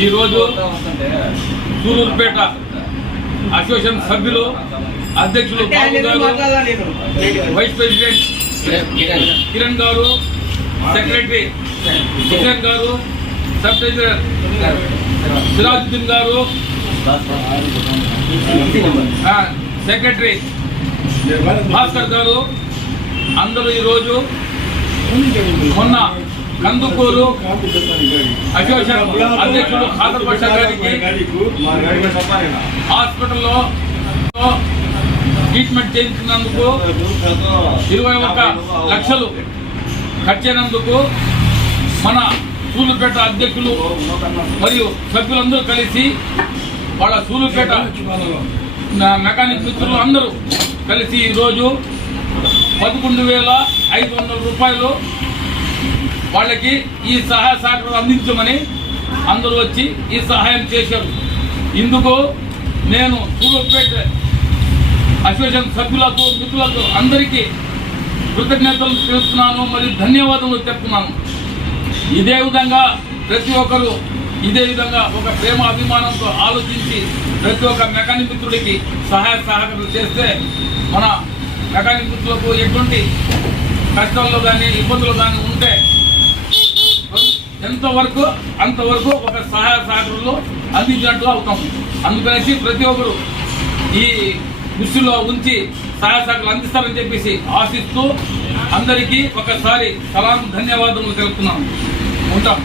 ఈరోజు సూలూరుపేట అసోసియేషన్ సభ్యులు అధ్యక్షులు బాబు గారు వైస్ ప్రెసిడెంట్ కిరణ్ గారు సెక్రటరీ కిరణ్ గారు సబ్ ట్రెజరర్ సిరాజుద్దీన్ గారు సెక్రటరీ భాస్కర్ గారు అందరూ ఈరోజు మొన్న కందుకూరు అసోసియేషన్ అధ్యక్షులు ఖాదర్ బాషా గారికి హాస్పిటల్లో ట్రీట్మెంట్ చేయించినందుకు ఇరవై ఒక్క లక్షలు ఖర్చయినందుకు మన సూలుపేట అధ్యక్షులు మరియు సభ్యులందరూ కలిసి వాళ్ళ సూలుపేట మెకానిక్ మిత్రులు అందరూ కలిసి ఈరోజు పదకొండు వేల ఐదు వందల రూపాయలు వాళ్ళకి ఈ సహాయ సహకారం అందించమని అందరూ వచ్చి ఈ సహాయం చేశారు. ఇందుకు నేను సూరత్పేట అసోసియేషన్ సభ్యులకు మిత్రులకు అందరికీ కృతజ్ఞతలు తెలుస్తున్నాను మరియు ధన్యవాదాలు చెప్తున్నాను. ఇదే విధంగా ప్రతి ఒక్కరు ఇదే విధంగా ఒక ప్రేమ అభిమానంతో ఆలోచించి ప్రతి ఒక్క మెకానిక్ మిత్రుడికి సహాయ సహకారాలు చేస్తే మన మెకానిక్ మిత్రులకు ఎటువంటి కష్టాల్లో కానీ ఇబ్బందులు కానీ ఉంటే ఎంతవరకు అంతవరకు ఒక సహాయ సహకారంలో అందించినట్లు అవుతాం. అందుకనేసి ప్రతి ఒక్కరు ఈ దృష్టిలో ఉంచి సహాయ సహకారాలు అందిస్తారని చెప్పేసి ఆశిస్తూ అందరికీ ఒకసారి సలాం ధన్యవాదములు తెలుపుతున్నాం. ఉంటాం.